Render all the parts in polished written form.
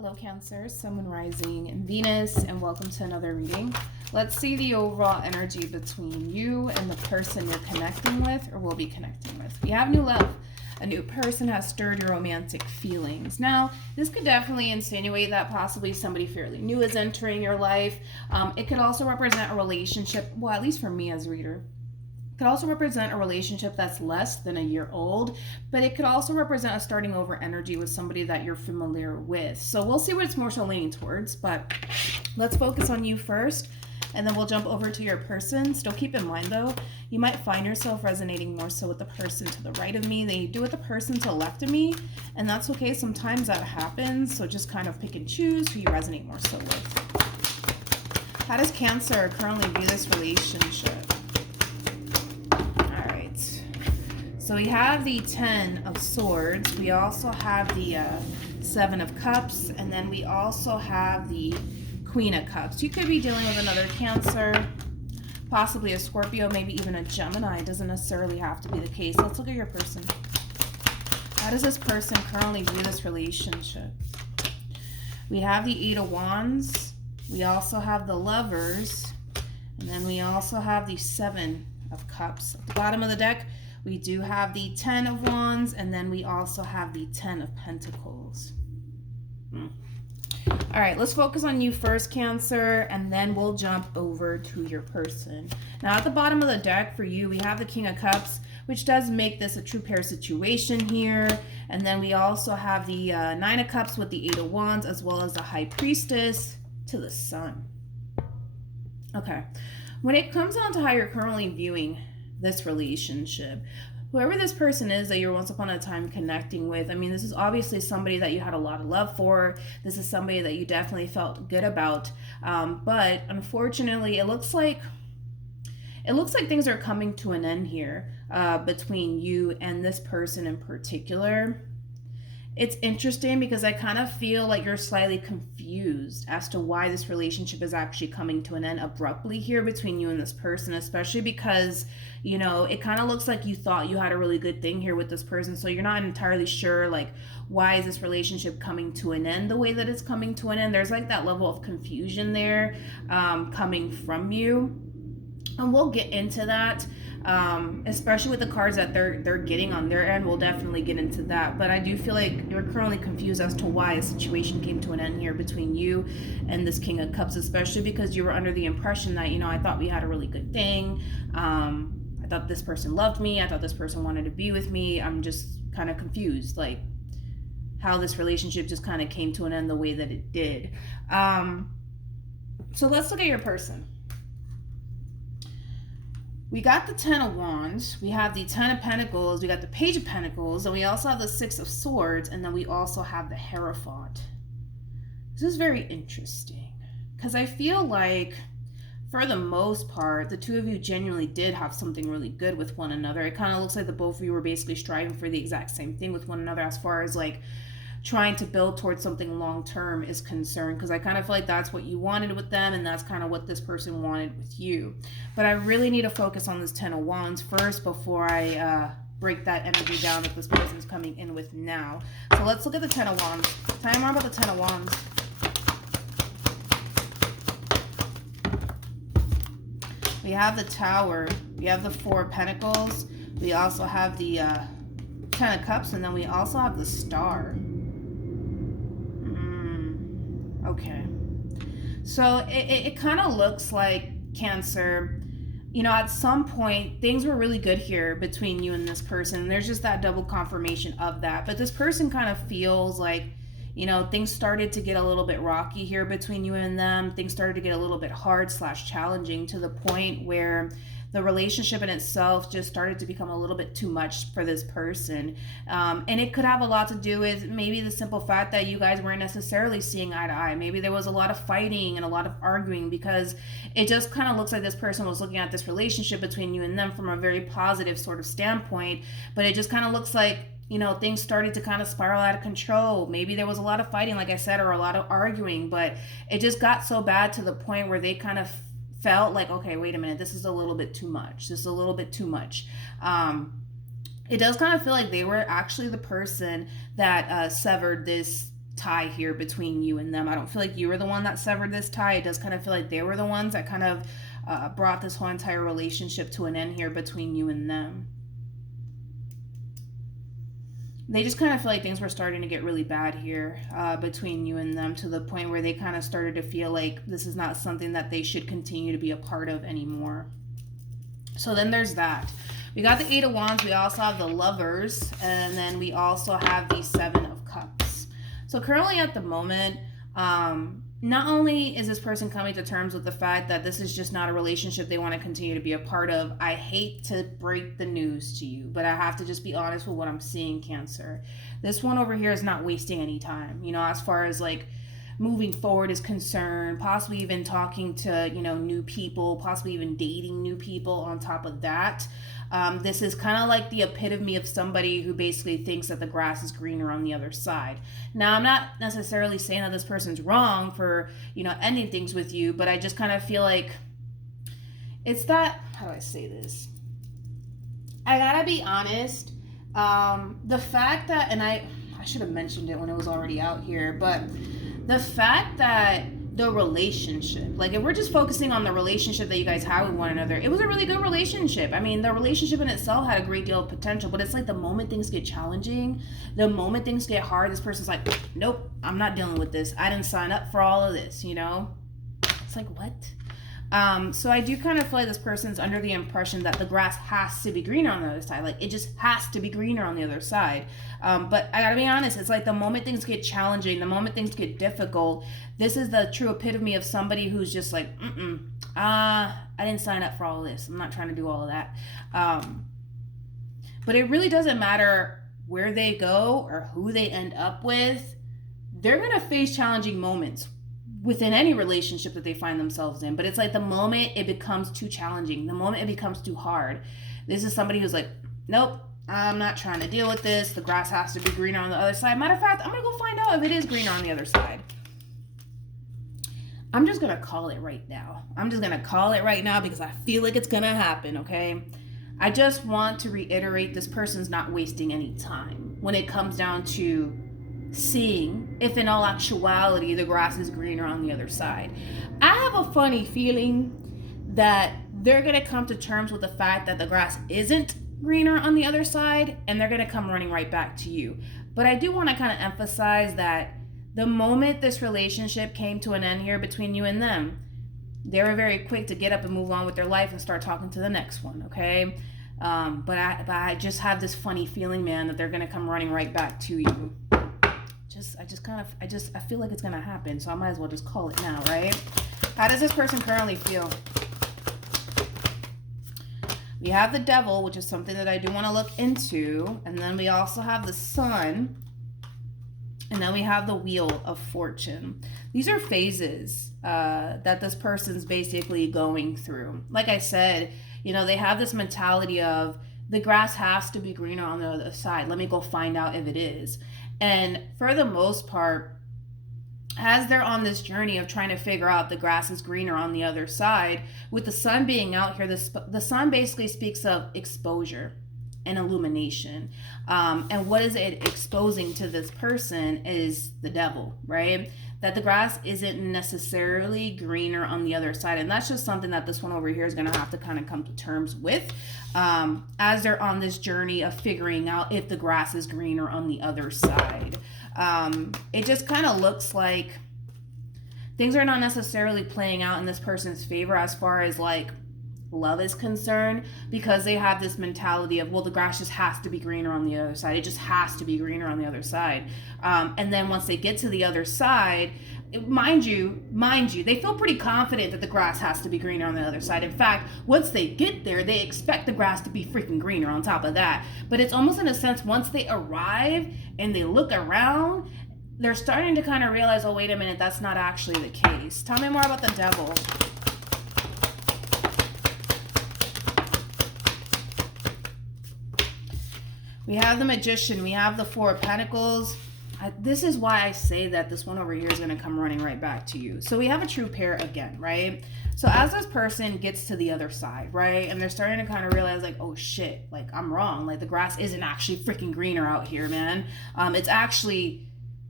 Hello Cancer, Sun, Moon, Rising, and Venus, and welcome to another reading. Let's see the overall energy between you and the person you're connecting with or will be connecting with. We have new love. A new person has stirred your romantic feelings. Now, this could definitely insinuate that possibly somebody fairly new is entering your life. It could also represent a relationship, well, at least for me as a reader, could also represent a relationship that's less than a year old, but it could also represent a starting over energy with somebody that you're familiar with. So we'll see what it's more so leaning towards, but let's focus on you first, and then we'll jump over to your person. Still keep in mind though, you might find yourself resonating more so with the person to the right of me than you do with the person to the left of me, and that's okay. Sometimes that happens, so just kind of pick and choose who you resonate more so with. How does Cancer currently view this relationship? So we have the 10 of Swords, we also have the 7 of Cups, and then we also have the Queen of Cups. You could be dealing with another Cancer, possibly a Scorpio, maybe even a Gemini. It doesn't necessarily have to be the case. Let's look at your person. How does this person currently view this relationship? We have the 8 of Wands, we also have the Lovers, and then we also have the 7 of Cups. At the bottom of the deck, we do have the 10 of Wands, and then we also have the 10 of Pentacles. All right, let's focus on you first, Cancer, and then we'll jump over to your person. Now, at the bottom of the deck for you, we have the King of Cups, which does make this a true pair situation here. And then we also have the 9 of Cups with the 8 of Wands, as well as the High Priestess to the Sun. Okay, when it comes down to how you're currently viewing this relationship, whoever this person is that you're once upon a time connecting with, I mean, this is obviously somebody that you had a lot of love for. This is somebody that you definitely felt good about, but unfortunately it looks like things are coming to an end here between you and this person in particular. It's interesting because I kind of feel like you're slightly confused as to why this relationship is actually coming to an end abruptly here between you and this person, especially because, you know, it kind of looks like you thought you had a really good thing here with this person. So you're not entirely sure, like, why is this relationship coming to an end the way that it's coming to an end? There's like that level of confusion there coming from you. And we'll get into that, especially with the cards that they're getting on their end. We'll definitely get into that. But I do feel like you're currently confused as to why a situation came to an end here between you and this King of Cups, especially because you were under the impression that, you know, I thought we had a really good thing. I thought this person loved me. I thought this person wanted to be with me. I'm just kind of confused, like how this relationship just kind of came to an end the way that it did. So let's look at your person. We got the 10 of Wands, we have the 10 of Pentacles, we got the Page of Pentacles, and we also have the 6 of Swords, and then we also have the Hierophant. This is very interesting because I feel like for the most part, the two of you genuinely did have something really good with one another. It kind of looks like the both of you were basically striving for the exact same thing with one another as far as like trying to build towards something long-term is concerned, because I kind of feel like that's what you wanted with them, and that's kind of what this person wanted with you. But I really need to focus on this 10 of Wands first before I break that energy down that this person's coming in with now. So let's look at the 10 of Wands. Tell me more about the 10 of Wands. We have the Tower, we have the 4 of Pentacles, we also have the 10 of Cups, and then we also have the Star. Okay, so it kind of looks like, Cancer, you know, at some point things were really good here between you and this person. There's just that double confirmation of that, but this person kind of feels like, you know, things started to get a little bit rocky here between you and them. Things started to get a little bit hard / challenging to the point where the relationship in itself just started to become a little bit too much for this person. And it could have a lot to do with maybe the simple fact that you guys weren't necessarily seeing eye to eye. Maybe there was a lot of fighting and a lot of arguing, because it just kind of looks like this person was looking at this relationship between you and them from a very positive sort of standpoint. But it just kind of looks like, you know, things started to kind of spiral out of control. Maybe there was a lot of fighting, like I said, or a lot of arguing, but it just got so bad to the point where they kind of felt like, okay, wait a minute, this is a little bit too much. This is a little bit too much. It does kind of feel like they were actually the person that severed this tie here between you and them. I don't feel like you were the one that severed this tie. It does kind of feel like they were the ones that kind of brought this whole entire relationship to an end here between you and them. They just kind of feel like things were starting to get really bad here between you and them, to the point where they kind of started to feel like this is not something that they should continue to be a part of anymore. So then there's that. We got the Eight of Wands. We also have the Lovers. And then we also have the Seven of Cups. So currently at the moment, not only is this person coming to terms with the fact that this is just not a relationship they want to continue to be a part of. I hate to break the news to you, but I have to just be honest with what I'm seeing, Cancer. This one over here is not wasting any time, you know, as far as like moving forward is concerned, possibly even talking to, you know, new people, possibly even dating new people on top of that. This is kind of like the epitome of somebody who basically thinks that the grass is greener on the other side. Now, I'm not necessarily saying that this person's wrong for, you know, ending things with you, but I just kind of feel like it's that, how do I say this? I gotta be honest. The fact that, and I should have mentioned it when it was already out here, but the fact that the relationship, like if we're just focusing on the relationship that you guys have with one another, it was a really good relationship. I mean, the relationship in itself had a great deal of potential, but it's like the moment things get challenging, the moment things get hard, this person's like, nope, I'm not dealing with this. I didn't sign up for all of this, you know? It's like, what? So I do kind of feel like this person's under the impression that the grass has to be greener on the other side. Like it just has to be greener on the other side. But I gotta be honest, it's like the moment things get challenging, the moment things get difficult, this is the true epitome of somebody who's just like, I didn't sign up for all of this. I'm not trying to do all of that. But it really doesn't matter where they go or who they end up with. They're gonna face challenging moments within any relationship that they find themselves in. But it's like the moment it becomes too challenging, the moment it becomes too hard, this is somebody who's like, nope, I'm not trying to deal with this. The grass has to be greener on the other side. Matter of fact, I'm gonna go find out if it is greener on the other side. I'm just gonna call it right now. I'm just gonna call it right now because I feel like it's gonna happen, okay? I just want to reiterate, this person's not wasting any time when it comes down to seeing if in all actuality the grass is greener on the other side. I have a funny feeling that they're going to come to terms with the fact that the grass isn't greener on the other side, and they're going to come running right back to you. But I do want to kind of emphasize that the moment this relationship came to an end here between you and them, they were very quick to get up and move on with their life and start talking to the next one, okay? But I just have this funny feeling, man, that they're going to come running right back to you. I feel like it's gonna happen, so I might as well just call it now, right? How does this person currently feel? We have the Devil, which is something that I do want to look into, and then we also have the Sun, and then we have the Wheel of Fortune. These are phases that this person's basically going through. Like I said, you know, they have this mentality of the grass has to be greener on the other side. Let me go find out if it is. And for the most part, as they're on this journey of trying to figure out the grass is greener on the other side, with the Sun being out here, the Sun basically speaks of exposure and illumination. And what is it exposing to this person is the Devil, right? That the grass isn't necessarily greener on the other side. And that's just something that this one over here is going to have to kind of come to terms with as they're on this journey of figuring out if the grass is greener on the other side. It just kind of looks like things are not necessarily playing out in this person's favor as far as like love is concerned, because they have this mentality of, well, the grass just has to be greener on the other side. It just has to be greener on the other side. And then once they get to the other side, mind you, they feel pretty confident that the grass has to be greener on the other side. In fact, once they get there, they expect the grass to be freaking greener on top of that. But it's almost in a sense, once they arrive and they look around, they're starting to kind of realize, oh, wait a minute, that's not actually the case. Tell me more about the Devil. We have the Magician. We have the Four of Pentacles. This is why I say that this one over here is going to come running right back to you. So we have a true pair again, right? So as this person gets to the other side, right? And they're starting to kind of realize like, oh shit, like I'm wrong. Like the grass isn't actually freaking greener out here, man. It's actually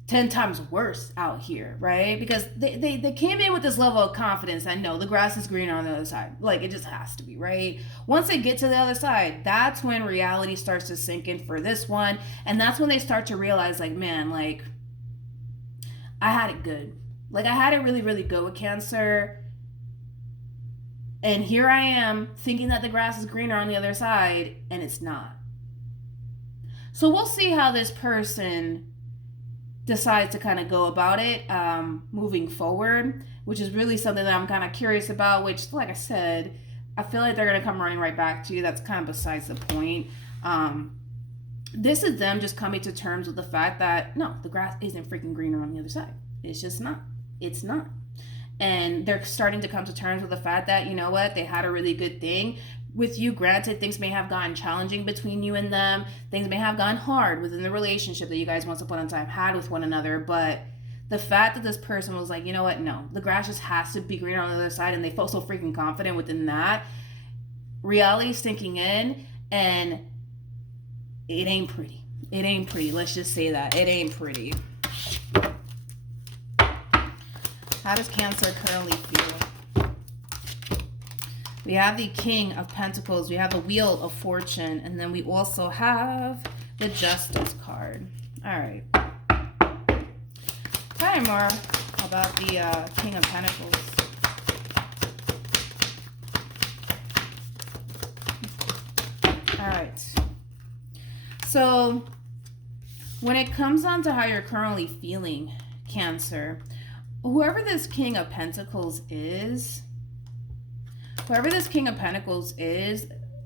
10 times worse out here, right? Because they came in with this level of confidence that no, the grass is greener on the other side. Like, it just has to be, right? Once they get to the other side, that's when reality starts to sink in for this one. And that's when they start to realize, like, man, like, I had it good. Like, I had it really, really good with Cancer. And here I am thinking that the grass is greener on the other side, and it's not. So we'll see how this person decides to kind of go about it moving forward, which is really something that I'm kind of curious about, which, like I said, I feel like they're going to come running right back to you. That's kind of besides the point. This is them just coming to terms with the fact that, no, the grass isn't freaking greener on the other side. It's just not. It's not. And they're starting to come to terms with the fact that, you know what, they had a really good thing with you. Granted, things may have gotten challenging between you and them. Things may have gotten hard within the relationship that you guys once upon a time had with one another. But the fact that this person was like, you know what, no, the grass just has to be greener on the other side, and they felt so freaking confident within that, reality sinking in, and it ain't pretty. It ain't pretty. Let's just say that. It ain't pretty. How does Cancer currently feel? We have the King of Pentacles. We have the Wheel of Fortune. And then we also have the Justice card. All right. Tell me more about the King of Pentacles. All right. So when it comes down to how you're currently feeling, Cancer, whoever this King of Pentacles is,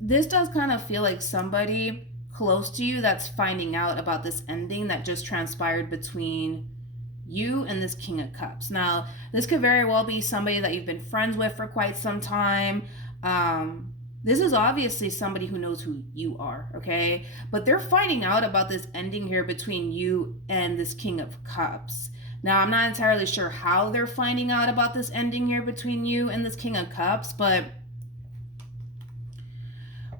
this does kind of feel like somebody close to you that's finding out about this ending that just transpired between you and this King of Cups. Now, this could very well be somebody that you've been friends with for quite some time. This is obviously somebody who knows who you are, okay? But they're finding out about this ending here between you and this King of Cups. Now, I'm not entirely sure how they're finding out about this ending here between you and this King of Cups, but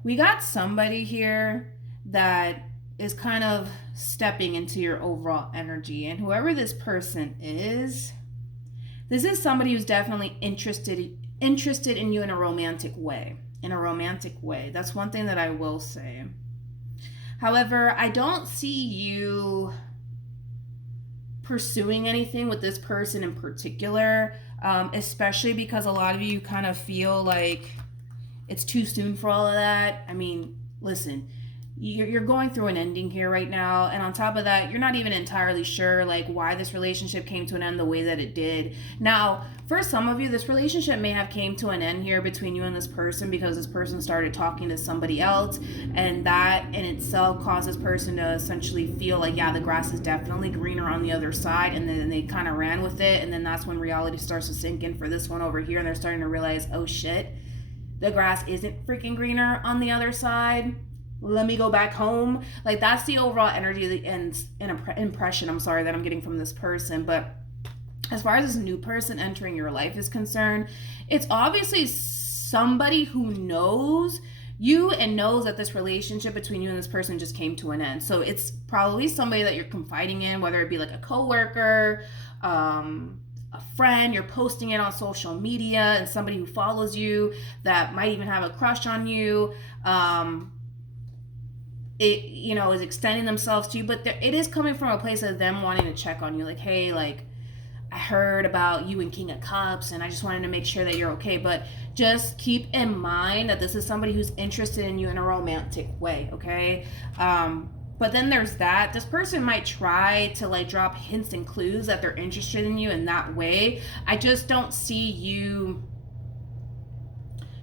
we got somebody here that is kind of stepping into your overall energy. And whoever this person is, this is somebody who's definitely interested in you in a romantic way. That's one thing that I will say. However, I don't see you pursuing anything with this person in particular, especially because a lot of you kind of feel like it's too soon for all of that. I mean, listen, you're going through an ending here right now, and on top of that, you're not even entirely sure like why this relationship came to an end the way that it did. Now, for some of you, this relationship may have came to an end here between you and this person because this person started talking to somebody else, and that in itself caused this person to essentially feel like, yeah, the grass is definitely greener on the other side, and then they kind of ran with it, and then that's when reality starts to sink in for this one over here, and they're starting to realize, oh shit, the grass isn't freaking greener on the other side. Let me go back home. Like, that's the overall energy and impression, that I'm getting from this person. But as far as this new person entering your life is concerned, it's obviously somebody who knows you and knows that this relationship between you and this person just came to an end. So it's probably somebody that you're confiding in, whether it be like a coworker, a friend, you're posting it on social media, and somebody who follows you that might even have a crush on you. It, you know, is extending themselves to you, but it is coming from a place of them wanting to check on you. Like, hey, like, I heard about you and King of Cups, and I just wanted to make sure that you're okay. But just keep in mind that this is somebody who's interested in you in a romantic way, okay? But then there's that. This person might try to, like, drop hints and clues that they're interested in you in that way. I just don't see you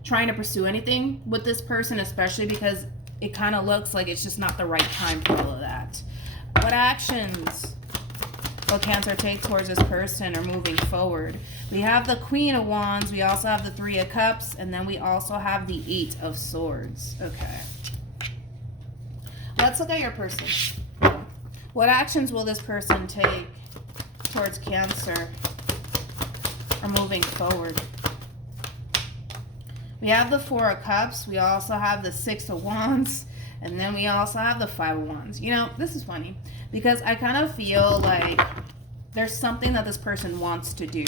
trying to pursue anything with this person, especially because it kind of looks like it's just not the right time for all of that. What actions will Cancer take towards this person or moving forward? We have the Queen of Wands. We also have the Three of Cups. And then we also have the Eight of Swords. Okay. Let's look at your person. What actions will this person take towards Cancer or moving forward? We have the Four of Cups. We also have the Six of Wands. And then we also have the Five of Wands. You know, this is funny because I kind of feel like There's something that this person wants to do.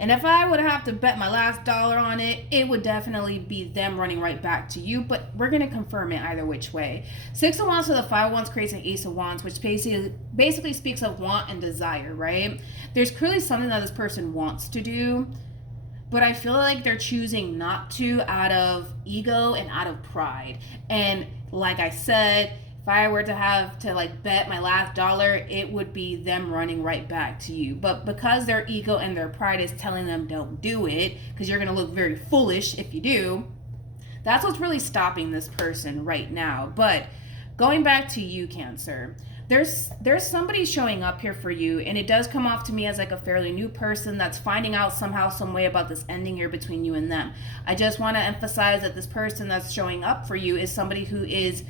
And if I would have to bet my last dollar on it, it would definitely be them running right back to you. But we're going to confirm it either which way. 6 of Wands to the 5 of Wands creates an Ace of Wands, which basically speaks of want and desire, right? There's clearly something that this person wants to do, but I feel like they're choosing not to out of ego and out of pride. And like I said, if I were to have to like bet my last dollar, it would be them running right back to you. But because their ego and their pride is telling them don't do it, because you're going to look very foolish if you do, that's what's really stopping this person right now. But going back to you, Cancer, there's somebody showing up here for you, and it does come off to me as like a fairly new person that's finding out somehow, some way about this ending here between you and them. I just want to emphasize that this person that's showing up for you is somebody who is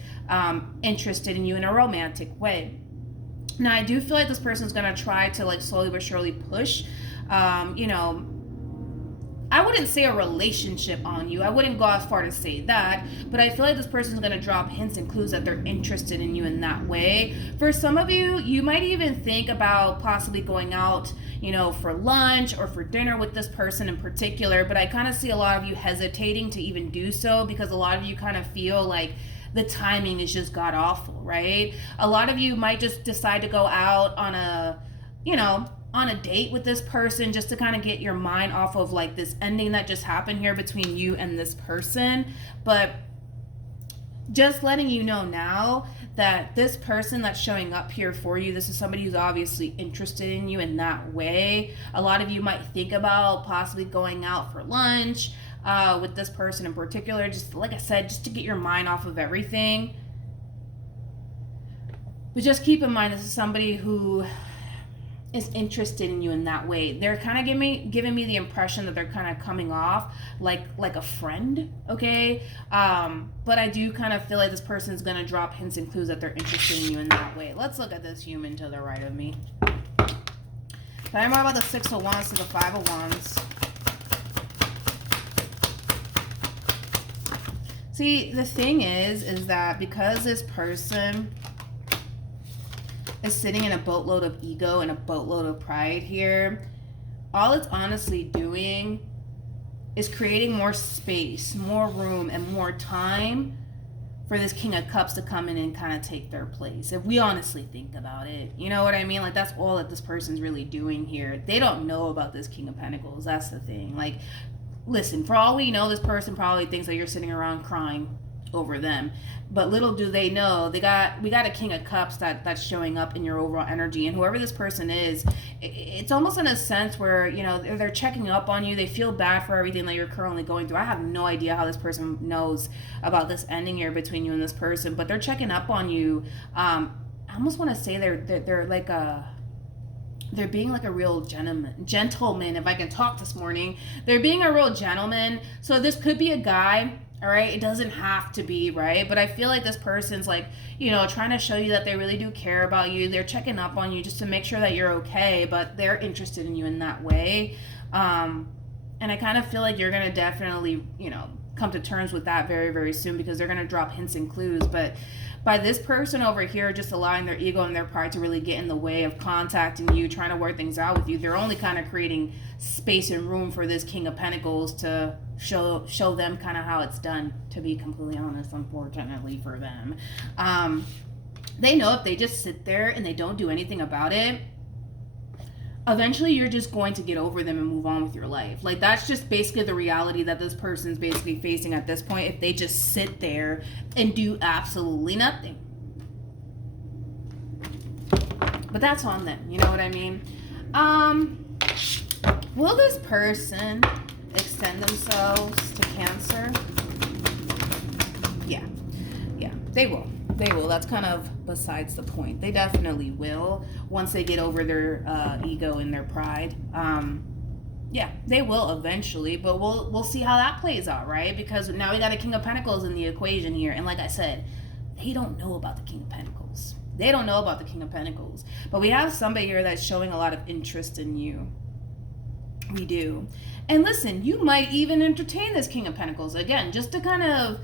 interested in you in a romantic way. Now, I do feel like this person's going to try to like slowly but surely push, I wouldn't say a relationship on you. I wouldn't go as far to say that, but I feel like this person's going to drop hints and clues that they're interested in you in that way. For some of you, you might even think about possibly going out, for lunch or for dinner with this person in particular, but I kind of see a lot of you hesitating to even do so because a lot of you kind of feel like the timing is just god awful, right? A lot of you might just decide to go out on a date with this person just to kind of get your mind off of like this ending that just happened here between you and this person. But just letting you know now that this person that's showing up here for you, this is somebody who's obviously interested in you in that way. A lot of you might think about possibly going out for lunch with this person in particular, just like I said, just to get your mind off of everything. But just keep in mind, this is somebody who is interested in you in that way. They're kind of giving me the impression that they're kind of coming off like a friend, okay? But I do kind of feel like this person's gonna drop hints and clues that they're interested in you in that way. Let's look at this human to the right of me. Tell me more about the 6 of Wands to the 5 of Wands. See, the thing is that because this person is sitting in a boatload of ego and a boatload of pride here, all it's honestly doing is creating more space, more room, and more time for this King of Cups to come in and kind of take their place. If we honestly think about it, you know what I mean? Like, that's all that this person's really doing here. They don't know about this King of Pentacles. That's the thing. Like, listen, for all we know, this person probably thinks that you're sitting around crying over them, but little do they know we got a King of Cups that's showing up in your overall energy. And whoever this person is, it's almost in a sense where they're checking up on you. They feel bad for everything that you're currently going through. I have no idea how this person knows about this ending here between you and this person, but they're checking up on you. I almost want to say they're like they're being like a real gentleman, if I can talk this morning. They're being a real gentleman. So this could be a guy, all right? It doesn't have to be, right? But I feel like this person's like, trying to show you that they really do care about you. They're checking up on you just to make sure that you're okay, but they're interested in you in that way. And I kind of feel like you're going to definitely, come to terms with that very, very soon, because they're going to drop hints and clues. But by this person over here just allowing their ego and their pride to really get in the way of contacting you, trying to work things out with you, they're only kind of creating space and room for this King of Pentacles to show them kind of how it's done, to be completely honest, unfortunately for them. They know if they just sit there and they don't do anything about it, eventually you're just going to get over them and move on with your life. Like, that's just basically the reality that this person's basically facing at this point, if they just sit there and do absolutely nothing. But that's on them, you know what I mean? Will this person extend themselves to Cancer? Yeah, they will. That's kind of besides the point. They definitely will, once they get over their ego and their pride. Yeah, they will eventually, but we'll see how that plays out, right? Because now we got a King of Pentacles in the equation here, and like I said, they don't know about the King of Pentacles. They don't know about the King of Pentacles, but we have somebody here that's showing a lot of interest in you. We do. And listen, you might even entertain this King of Pentacles again, just to kind of,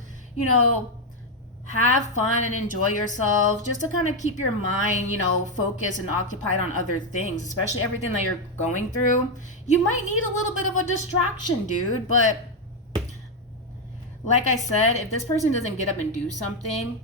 have fun and enjoy yourself, just to kind of keep your mind, you know, focused and occupied on other things, especially everything that you're going through. You might need a little bit of a distraction, dude, but like I said, if this person doesn't get up and do something,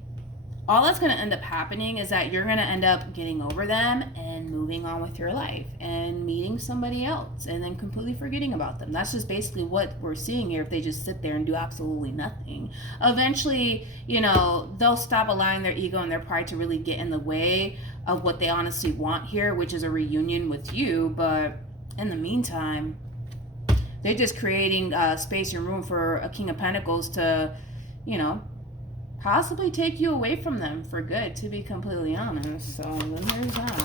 all that's going to end up happening is that you're going to end up getting over them and moving on with your life and meeting somebody else and then completely forgetting about them. That's just basically what we're seeing here if they just sit there and do absolutely nothing. Eventually, you know, they'll stop allowing their ego and their pride to really get in the way of what they honestly want here, which is a reunion with you. But in the meantime, they're just creating space and room for a King of Pentacles to, you know, possibly take you away from them for good, to be completely honest. So then there's that.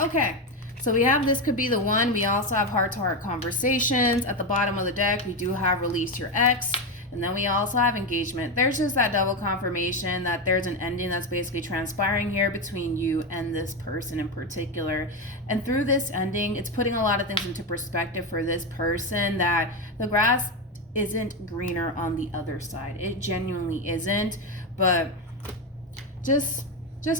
Okay, so we have this could be the one. We also have heart-to-heart conversations. At the bottom of the deck, we do have release your ex. And then we also have engagement. There's just that double confirmation that there's an ending that's basically transpiring here between you and this person in particular. And through this ending, it's putting a lot of things into perspective for this person, that the grass isn't greener on the other side. It genuinely isn't. But just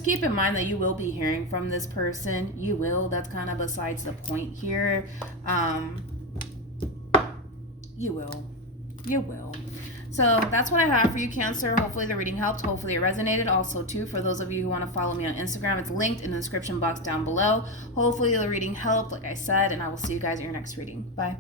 keep in mind that you will be hearing from this person. You will. That's kind of besides the point here. You will. So that's what I have for you, Cancer. Hopefully the reading helped. Hopefully it resonated. Also, too, for those of you who want to follow me on Instagram, it's linked in the description box down below. Hopefully the reading helped, like I said, and I will see you guys at your next reading. Bye.